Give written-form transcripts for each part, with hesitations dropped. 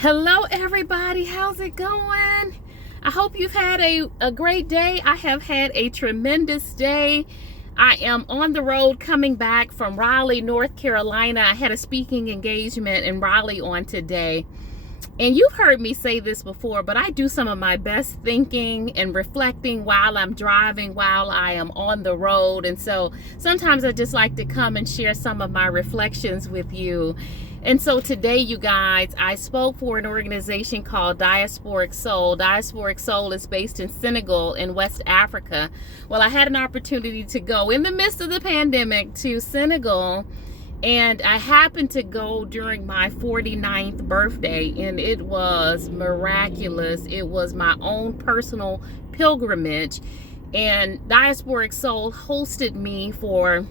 Hello everybody, how's it going? I hope you've had a great day. I have had a tremendous day. I am on the road coming back from Raleigh, North Carolina. I had a speaking engagement in Raleigh on today. And you've heard me say this before, but I do some of my best thinking and reflecting while I'm driving, while I am on the road. And so sometimes I just like to come and share some of my reflections with you. And so today, you guys, I spoke for an organization called Diasporic Soul. Diasporic Soul is based in Senegal in West Africa. Well, I had an opportunity to go in the midst of the pandemic to Senegal, and I happened to go during my 49th birthday, and it was miraculous. It was my own personal pilgrimage, and Diasporic Soul hosted me for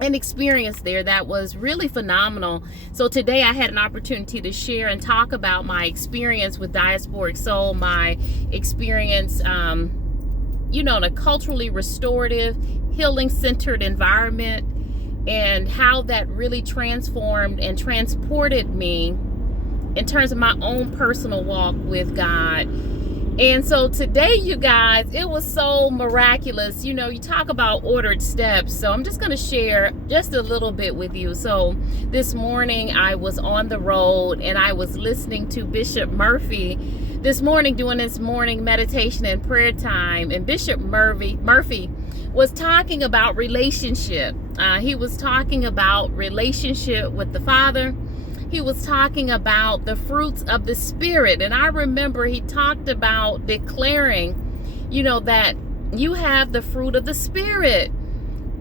an experience there that was really phenomenal. So today I had an opportunity to share and talk about my experience with Diasporic Soul, my experience, in a culturally restorative, healing-centered environment, and how that really transformed and transported me in terms of my own personal walk with God. And so today, you guys, it was so miraculous. You talk about ordered steps. So I'm just going to share just a little bit with you. So this morning I was on the road and I was listening to Bishop Murphy this morning, doing this morning meditation and prayer time. And Bishop Murphy was talking about relationship. He was talking about relationship with the Father. He was talking about the fruits of the Spirit. And I remember he talked about declaring, that you have the fruit of the Spirit.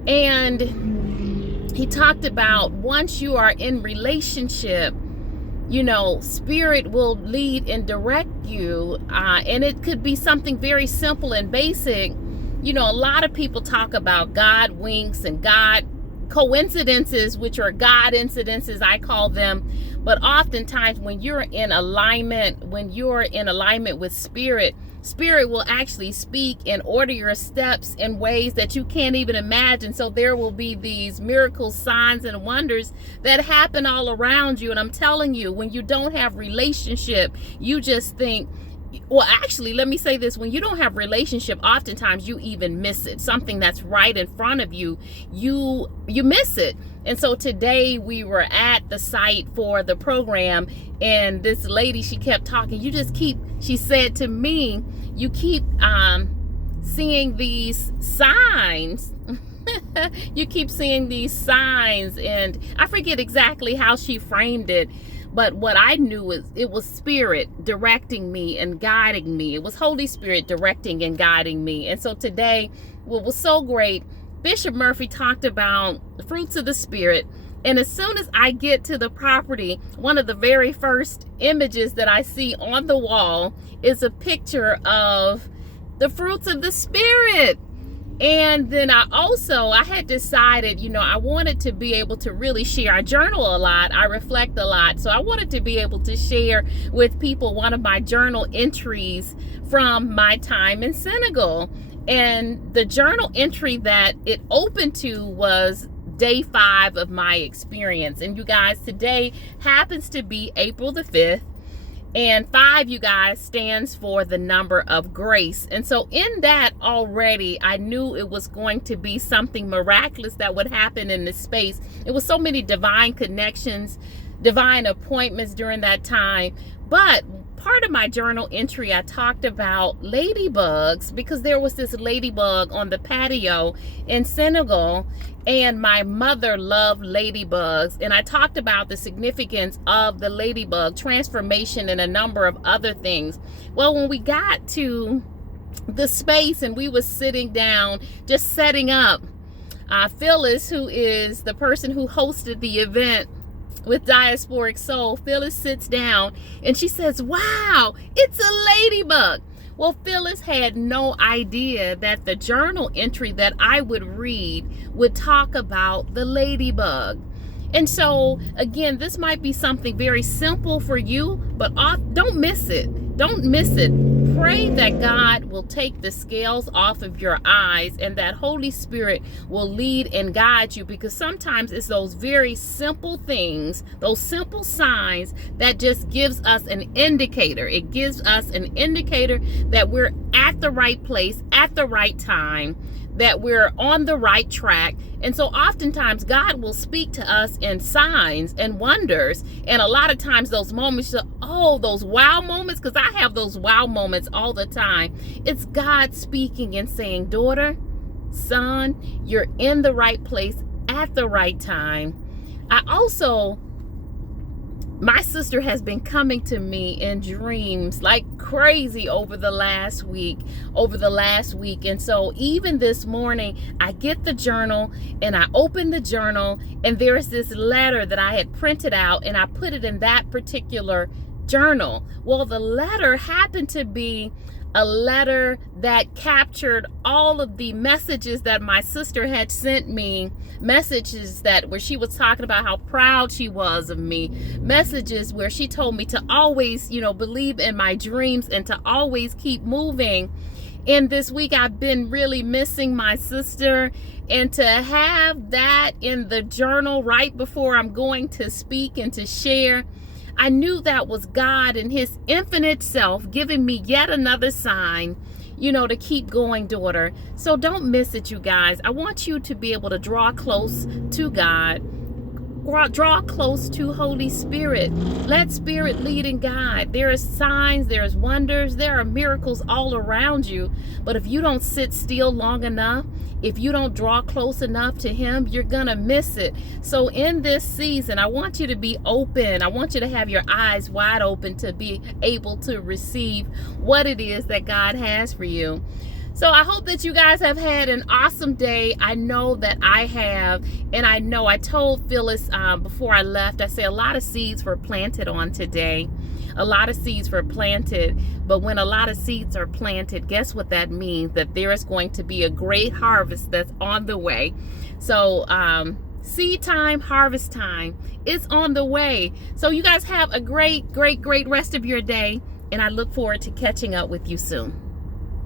And he talked about once you are in relationship, Spirit will lead and direct you. And it could be something very simple and basic. A lot of people talk about God winks and God coincidences, which are God incidences, I call them. But oftentimes when you're in alignment with Spirit will actually speak and order your steps in ways that you can't even imagine. So there will be these miracles, signs, and wonders that happen all around you. And I'm telling you, when you don't have relationship, you just think, well, actually, let me say this. When you don't have relationship, oftentimes you even miss it. Something that's right in front of you, you miss it. And so today we were at the site for the program, and this lady, she kept talking. She said to me, you keep seeing these signs. You keep seeing these signs. And I forget exactly how she framed it. But what I knew is it was Spirit directing me and guiding me. It was Holy Spirit directing and guiding me. And so today, what was so great, Bishop Murphy talked about the fruits of the Spirit. And as soon as I get to the property, one of the very first images that I see on the wall is a picture of the fruits of the Spirit. And then I had decided, I wanted to be able to really share. I journal a lot. I reflect a lot. So I wanted to be able to share with people one of my journal entries from my time in Senegal. And the journal entry that it opened to was day 5 of my experience. And you guys, today happens to be April the 5th. And 5, you guys, stands for the number of grace. And so in that already, I knew it was going to be something miraculous that would happen in this space. It was so many divine connections, divine appointments during that time. But part of my journal entry, I talked about ladybugs, because there was this ladybug on the patio in Senegal, and my mother loved ladybugs. And I talked about the significance of the ladybug, transformation, and a number of other things. Well, when we got to the space and we was sitting down, just setting up, Phyllis, who is the person who hosted the event with Diasporic Soul, Phyllis sits down and she says, "Wow, it's a ladybug." Well, Phyllis had no idea that the journal entry that I would read would talk about the ladybug. And so, again, this might be something very simple for you, but don't miss it. Don't miss it. pray that God will take the scales off of your eyes and that Holy Spirit will lead and guide you, because sometimes it's those very simple things, those simple signs that just gives us an indicator. It gives us an indicator that we're at the right place at the right time, that we're on the right track. And so oftentimes God will speak to us in signs and wonders. And a lot of times those moments, those wow moments, because I have those wow moments all the time. It's God speaking and saying, daughter, son, you're in the right place at the right time. My sister has been coming to me in dreams like crazy over the last week. And so even this morning, I get the journal and I open the journal, and there is this letter that I had printed out, and I put it in that particular journal. Well, the letter happened to be a letter that captured all of the messages that my sister had sent me, messages where she was talking about how proud she was of me, messages where she told me to always, believe in my dreams and to always keep moving. And this week I've been really missing my sister, and to have that in the journal right before I'm going to speak and to share, I knew that was God and his infinite self giving me yet another sign, to keep going, daughter. So don't miss it, you guys. I want you to be able to draw close to God. Draw close to Holy Spirit. Let Spirit lead and guide. There is signs, there is wonders, there are miracles all around you. But if you don't sit still long enough, if you don't draw close enough to him, you're gonna miss it. So in this season, I want you to be open. I want you to have your eyes wide open to be able to receive what it is that God has for you. So I hope that you guys have had an awesome day. I know that I have. And I know I told Phyllis before I left, I said a lot of seeds were planted on today. A lot of seeds were planted. But when a lot of seeds are planted, guess what that means? That there is going to be a great harvest that's on the way. So seed time, harvest time is on the way. So you guys have a great, great, great rest of your day. And I look forward to catching up with you soon.